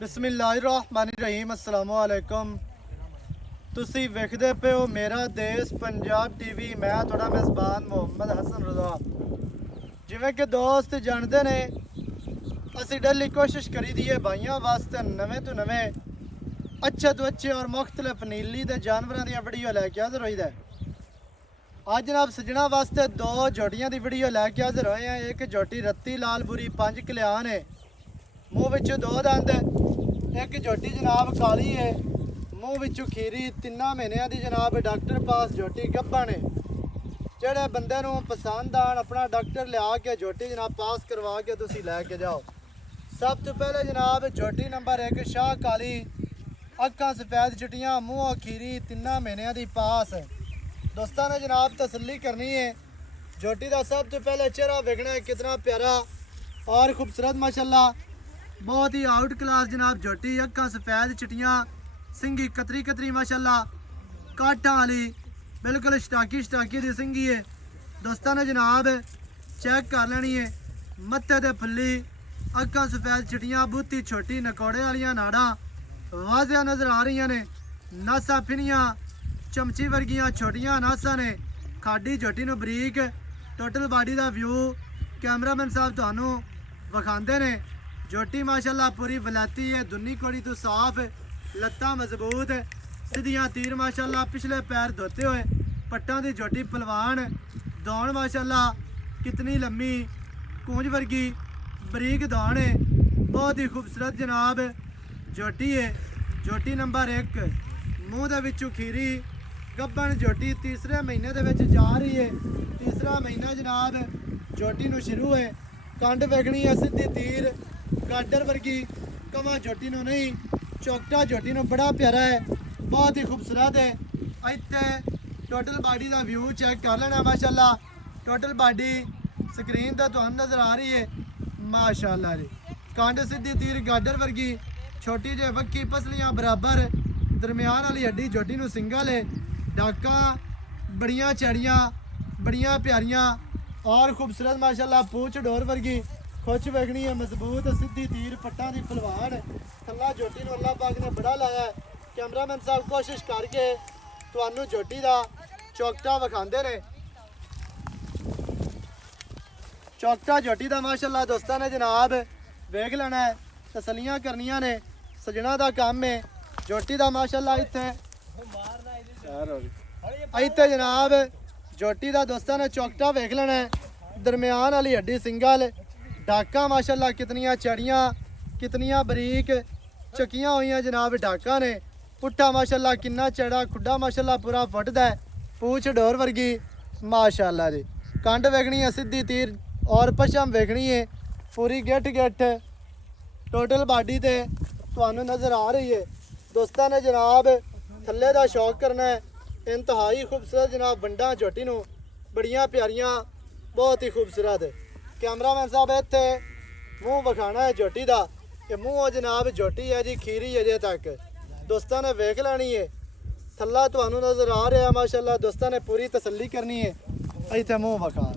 बिस्मिल्लाहिर्रहमानिर्रहीम अस्सलामु अलैकुम। तुसी वेखदे पे हो मेरा देश पंजाब टीवी। मैं थोड़ा मेज़बान मोहम्मद हसन रज़ा। जिवें कि दोस्त जानते ने असी डेली कोशिश करी दी है भाइयों वास्ते नवे तो नवे अच्छे तो अच्छे और मुख्तलिफ नीली दे जानवरों दी वीडियो लैके हाजिर होई दे। आज जनाब सजना वास्ते दो जोटियां दी वीडियो लैके हाजिर होए हैं। एक जोटी रत्ती लाल बुरी 5 कल्याण है, मूँह विच 2 दंद। एक जोटी जनाब काली है, मूँह विचों खीरी। 3 महीनों की जनाब डॉक्टर पास जोटी गब्बन है। जेड़े बंदे नूं पसंद आन अपना डॉक्टर लिया के जोटी जनाब पास करवा के तुसी लैके जाओ। सब तो पहले जनाब जोटी नंबर 1 शाह काली, अक्खां सफेद चिट्टियां, मूँह खीरी, 3 महीनों की पास। दोस्तों ने जनाब तसल्ली करनी है। जोटी का सब तो पहले चेहरा वेखना है कितना प्यारा और खूबसूरत माशाल्लाह, बहुत ही आउट क्लास जनाब जोटी। अक्खां सफेद चिट्टियां, सिंगी कतरी कतरी माशाल्लाह, काठा वाली बिल्कुल स्टाकी दी सिंगी है। दोस्तों ने जनाब चेक कर लेनी है। मत्थे ते फुल्ली, अक्खां सफेद चिट्टियां, बूती छोटी, नकोड़े वालियां नाड़ा वाजिया नजर आ रही ने। नासा फिनियां चमची वर्गियां छोटियां नासा ने। खाडी जोटी नूं बरीक टोटल बॉडी का व्यू कैमरामैन साहब तुहानूं विखांदे ने। जोटी माशाल्लाह पूरी वलैती है, दुन्नी कोड़ी तो साफ, लत्तां मजबूत, सीधियां तीर माशाल्लाह, पिछले पैर धोते हुए, पट्टां दी जोटी पलवान, दौड़ माशाल्लाह कितनी लम्मी, कूंज वर्गी बरीक दौड़ है, बहुत ही खूबसूरत जनाब जोटी है। जोटी नंबर 1 मूँह दे विचों खीरी गब्बन जोटी 3 महीने दे विच जा रही है। 3रा महीना जनाब जोटी नूं शुरू है। कंड वेखनी है सीधी तीर गाडर वर्गी, कवा जोटी नूं नहीं, चौकटा जोटी नूं बड़ा प्यारा है, बहुत ही खूबसूरत है। इत्थे टोटल बॉडी का व्यू चेक कर लेना माशाल्लाह। टोटल बॉडी स्क्रीन पर तुहानूं नजर आ रही है माशाल्लाह जी। कंड सीधी तीर गाडर वर्गी, छोटी जे वक्की पसलियां बराबर, दरम्यान वाली हड्डी जोटी नूं सिंगल है। डाका बड़ियां चढ़ियां, बड़ियां प्यारियां और खूबसूरत माशाल्लाह। पूछ डोर वर्गी, खुच वेखनी है मजबूत, सीधी तीर, पट्टां दी पलवान। थल्ला जोटी नूं अल्लाह पाक ने बड़ा लाया है। कैमरामैन साहब कोशिश करके तुहानूं जोटी दा चौकटा विखांदे ने। चौकटा जोटी दा माशाल्लाह दोस्तां ने जनाब वेख लेना है, तसलियां करनियां ने। सजना दा काम है जोटी दा माशाल्लाह। इत्थे जनाब जोटी दा दोस्तां ने चौकटा वेख लेना है, दरम्यान वाली हड्डी सिंगल, डाका माशाल्लाह कितनियां चढ़ियां, कितनियां बरीक चकियां हुई जनाब डाका ने। पुट्ठा माशाल्लाह किन्ना चढ़ा, खुड्डा माशाल्लाह पूरा फुटदा है, पूछ डोर वर्गी माशाल्लाह जी। कंड वेखनी है सीधी तीर और पशम वेखनी है पूरी गिट टोटल बॉडी ते तुहानूं नजर आ रही है। दोस्तां ने जनाब थल्ले दा शौक करना है, इंतहाई खूबसूरत जनाब वंडा जोटी नूं बड़ियां प्यारियां, बहुत ही खूबसूरत। कैमरामैन साहब इत्थे मूँह विखाना है जोटी दा कि मूँह जनाब जोटी है जी खीरी अजे तक। दोस्तां ने वेख लेनी है, थल्ला तुहानूं नजर आ रहा है माशाल्लाह। दोस्तां ने पूरी तसल्ली करनी है। इत्थे मूँह विखा,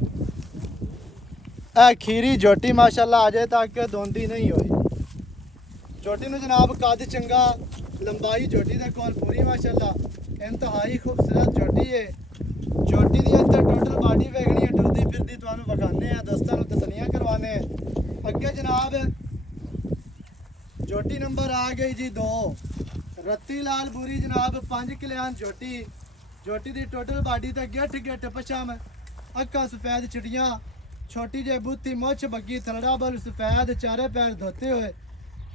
ए खीरी जोटी माशाल्लाह अजे तक दोंदी नहीं हुई। जोटी नूं जनाब कद चंगा, लंबाई जोटी दे कोल पूरी माशाल्लाह, इंतहाई खूबसूरत जोटी है। जोटी दी इत्थे टोटल बॉडी वेखनी है, टुरदी फिरदी तुहानूं विखाने हैं, दोस्तां नूं तसल्लियां करवाने हैं। अगे जनाब जोटी नंबर आ गई जी 2 रत्ती लाल बुरी जनाब 5 कल्याण जोटी। जोटी दी टोटल बॉडी ते गिट पछम, अक्खां सफेद चिट्टियां, छोटी जे बूथी मुछ बग्गी, थलड़ा बल सफेद, चारे पैर धोते हुए,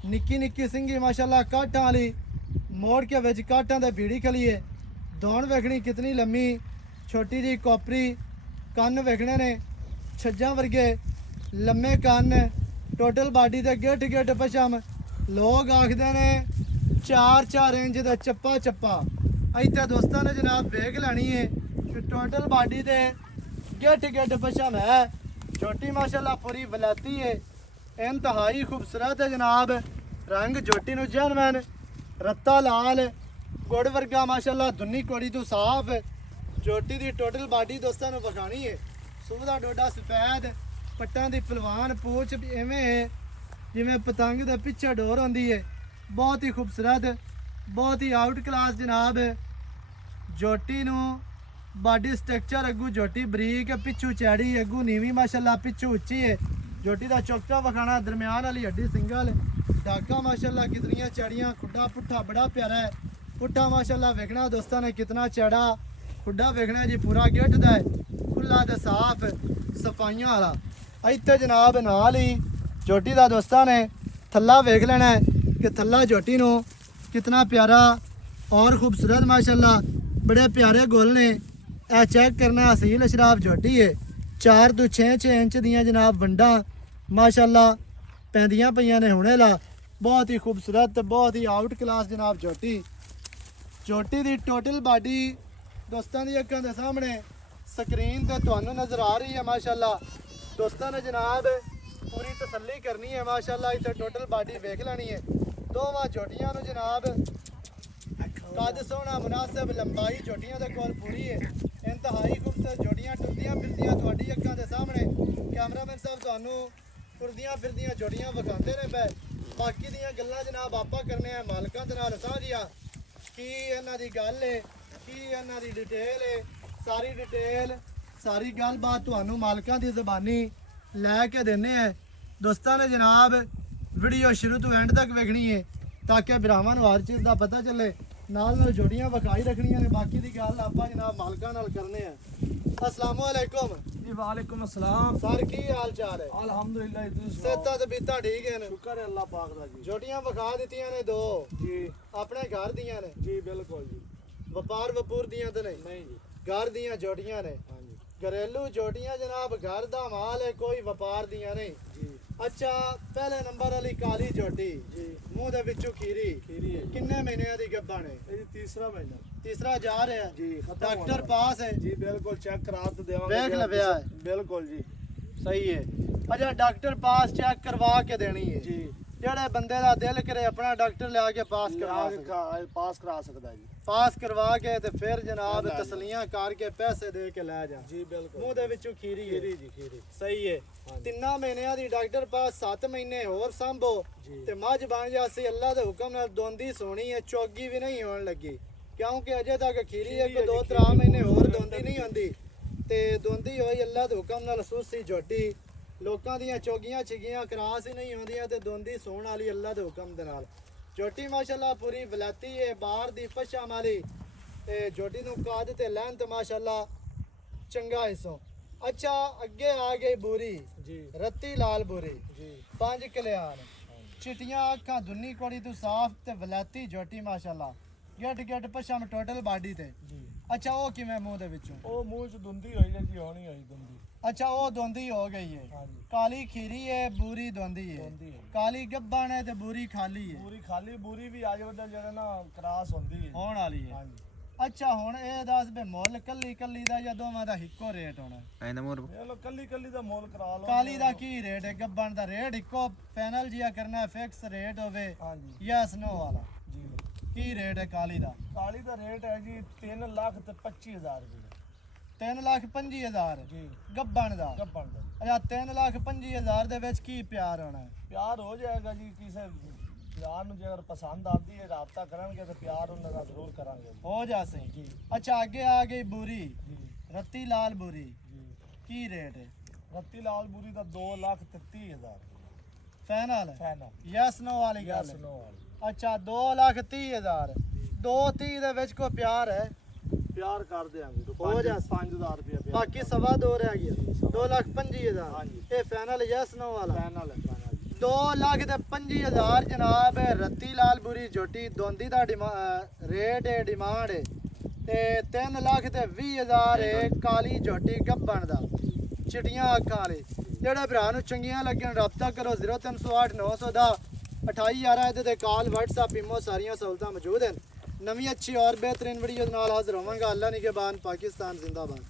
निक्की सिंगी माशाल्लाह, काठां वाली, मोड़ के विच काठां दे बीड़ी खली है। दौड़ वेखनी कितनी लम्मी, छोटी जी कोपरी, कन्न वेखने ने छज्जां वर्गे लम्मे कन्न, टोटल बॉडी ते गिट पछम। लोग आखदे ने 4 इंच का चप्पा। इत्थे दोस्तां ने जनाब वेख लैनी है कि टोटल बॉडी ते गिट पछम है। जोटी माशाल्लाह पूरी वलैती है, इंतहाई खूबसूरत है जनाब। रंग जोटी नूं जैनमैन रत्ता लाल, गुड़ वर्गा माशाल्लाह, दुन्नी कोड़ी तो साफ। जोटी दी टोटल बॉडी दोस्तां नूं विखानी है। सूह दा डोडा सफेद, पट्टां दी पलवान, पूछ इवें है जिवें पतंग दे पिछे डोर होंदी है। ਬਹੁਤ ਹੀ ਖੂਬਸੂਰਤ, ਬਹੁਤ ਹੀ ਆਊਟ ਕਲਾਸ ਜਨਾਬ। ਜੋਟੀ ਨੂੰ ਬਾਡੀ ਸਟਰਕਚਰ ਅੱਗੂ ਜੋਟੀ ਬਰੀਕ, ਪਿੱਛੂ ਚੈੜੀ, ਅੱਗੂ ਨੀਵੀਂ ਮਾਸ਼ਾਅੱਲਾ, ਪਿੱਛੂ ਉੱਚੀ ਹੈ। ਜੋਟੀ ਦਾ ਚੌਕਟਾ ਵਿਖਾਣਾ, ਦਰਮਿਆਨ ਵਾਲੀ ਹੱਡੀ ਸਿੰਗਲ, ਡਾਕਾ ਮਾਸ਼ਾਅੱਲਾ ਕਿਤਨੀਆਂ ਚੜੀਆਂ, ਖੁੱਡਾ ਪੁੱਠਾ ਬੜਾ ਪਿਆਰਾ ਹੈ। ਪੁੱਠਾ ਮਾਸ਼ਾਅੱਲਾ ਵੇਖਣਾ ਦੋਸਤਾਂ ਨੇ ਕਿਤਨਾ ਚੜਾ, ਖੁੱਡਾ ਵੇਖਣਾ ਜੀ ਪੂਰਾ ਗਿੱਠ ਦਾ ਹੈ, ਖੁੱਲਾ ਤੇ ਸਾਫ ਸਫਾਈਆਂ ਵਾਲਾ। ਇੱਥੇ ਜਨਾਬ ਨਾਲ ਹੀ ਜੋਟੀ ਦਾ ਦੋਸਤਾਂ ਨੇ ਥੱਲਾ ਵੇਖ ਲੈਣਾ ਹੈ ਕਿ ਥੱਲਾ ਜੋਟੀ ਨੂੰ कितना प्यारा और खूबसूरत माशाल्लाह, बड़े प्यारे गोल ने। ए चेक करना असील अशराफ झोटी है, 4 ਤੋਂ 6 इंच दियां जनाब वंडा माशाल्लाह पैंदियां पईयां ने हुणे ला। बहुत ही खूबसूरत, बहुत ही आउट क्लास जनाब झोटी। झोटी दी टोटल बाडी दोस्तां दी अक्खां दे सामने स्क्रीन ते तुहानू नजर आ रही है माशाल्लाह। दोस्तां ने जनाब पूरी तसल्ली करनी है माशाल्लाह, इत्थे टोटल बाडी वेख लेनी है। दोवां झोटियां नू जनाब कद सोहना मुनासिब लंबाई झोटियां दे कोल पूरी है। इंतहाई खूबसूरत झोटियां टुरदियां फिरदियां तुहाडी अक्खां दे सामने कैमरामैन साहब तुहानू टुरदियां फिरदियां झोटियां विखांदे ने पए। बाकी दियां गल्लां जनाब आपां करने आ मालकां दे नाल साझियां, की इन्हां दी गल है, की इन्हां दी डिटेल है, सारी डिटेल सारी गलबात तुहानू मालकां दी ज़बानी लै के देने हैं। दोस्तां ने जनाब वीडियो शुरू तो एंड तक वेखनी है ताकि भरावां नूं हर चीज़ का पता चले। नाल नाल जोड़ियां विखाई रखनियां ने, बाकी दी गल आपां जनाब मालकां नाल करने हैं। अस्सलामु अलैकुम जी। वालेकुम अस्सलाम सर, की हाल चाल है? अल्हम्दुलिल्लाह जी। सेहतां ते बीतां ठीक है? शुक्र है अल्लाह पाक दा जी। जोड़ियां विखा दित्तियां ने 2 जी अपने घर दियां ने? जी बिल्कुल जी। व्यापार वपूर दियां ते नहीं? नहीं जी। घर दियां जोड़ियां ने? हाँ जी घरेलू जोड़ियां जनाब, घर दा माल है, कोई व्यापार दियां नहीं। जी अच्छा, पहले नंबर वाली काली जोटी जी। मुंह दे विचों खीरी खीरी है किन्ने महीने दी गब्बन है? ये जी तीसरा महीना तीसरा जा रहा है जी। खत्म डॉक्टर होने पास है? वाला। जी बिल्कुल चेक करा तो देवांगे। देख लव्या है? बिल्कुल जी सही है। अच्छा, डॉक्टर पास चेक करवा के देनी है जी। जेड़े बंदे दा दिल करे अपना डॉक्टर ले आके पास करवा सकदा, पास करा सकता है जी। पास करवा के ते फिर जनाब तसलियां करके पैसे दे के ले जा। जी बिल्कुल। मुंह दे विचों खीरी है? खीरी जी खीरी। सही है। 3 महीनों दी डॉक्टर पास 7 महीने और संभो जी। ते मझ बन जासी अल्लाह दे हुक्म नाल। दोंदी सोनी है, चौगी भी नहीं होने लगी क्योंकि अजे तक खीरी है कि 2-3 महीने और दोंदी नहीं होंदी ते दोंदी होई अल्लाह दे हुक्म नाल सूसी झोटी। लोकां दियां चौगियां छिगियां क्रास ही नहीं होंदियां ते दोंदी सोण वाली अल्लाह दे हुक्म दे नाल। झोटी माशाल्लाह पूरी वलैती है, बाहर दी पछम वाली ते झोटी नूं कद ते लैंथ माशाल्लाह चंगा हिस्सों। अच्छा, अगे आ गई बूरी जी रत्ती लाल बूरी, जी 5 कल्याण, चिटियां अखां दुन्नी कोड़ी तू साफ ते वलैती झोटी माशाल्लाह। गेट गेट पछम टोटल बाडी ते। जी। अच्छा, वो किवें मुंह दे विचों? ओ मुंह च दुंदी होई है जी, होनी होई दुंदी। अच्छा, वो दोंदी हो गई है। हाँ जी। काली खीरी है, बूरी दोंदी है। दोंदी है। काली गब्बन है ते बूरी खाली है। पूरी खाली बूरी भी आज वडा जड़ा ना क्रास होंदी है। होण वाली है। हाँ जी। अच्छा, हुण ए दस बे मुੱਲ कल्ली कल्ली दा या दोवां दा इक्को रेट होना? ये लो कल्ली कल्ली दा मोल करा लो। काली दा की रेट है? गब्बन दा रेट इक्को पैनल जिया करना है, फिक्स रेट होवे? हाँ जी। यस नो वाला जी। की रेट है काली दा? काली दा रेट है जी 3,25,000 रुपए। 3,25,000 जी। गब्बन दा? गब्बन दा। अच्छा, 3,25,000 दे विच की प्यार होना है? प्यार हो जाएगा जी। किसे प्यार ਨੂੰ ਜੇ ਅਗਰ ਪਸੰਦ ਆਦੀ ਹੈ ਰਾਬਤਾ ਕਰਨਗੇ ਤਾਂ ਪਿਆਰ ਉਹਨਾਂ ਦਾ ਜ਼ਰੂਰ ਕਰਾਂਗੇ। हो जासे जी। अच्छा, आगे आ गई बूरी जी रत्ती लाल बूरी, जी। की रेट है? ਰੱਤੀ ਲਾਲ ਬੂਰੀ ਦਾ 2,30,000 फाइनल ਫਾਈਨਲ। यस नो वाली गल ਯਸ है? ਨੋ ਵਾਲੀ। अच्छा, 2,30,000 2,30 ਦੇ ਵਿੱਚ ਕੋਈ ਪਿਆਰ ਹੈ? ਪਿਆਰ ਕਰ ਦਿਆਂਗੇ ਤੂੰ ਹੋ ਜਾ। 5,000 ਰੁਪਏ ਪਿਆਰ। ਬਾਕੀ 2.25 ਰਹਿ ਗਿਆ। 2,25,000 ਹਾਂਜੀ। ਇਹ ਫਾਈਨਲ ਯਸ नो वाला? ਫਾਈਨਲ ਹੈ ਫਾਈਨਲ। 2,25,000 जनाब रत्ती लाल बुरी झोटी दोंदी दा रेट है, डिमांड है ते 3,20,000 है काली झोटी गब्बन दा चिटियां अखां वाली। जेड़े भरा नूं चंगियां लगन राबता करो 0308 910 2811 इहदे ते कॉल WhatsApp इमो सारियां सहूलतां मौजूद हैं। नवीं अच्छी और बेहतरीन वीडियो नाल हाज़र होवांगा। अल्लाह निगहबान, पाकिस्तान जिंदाबाद।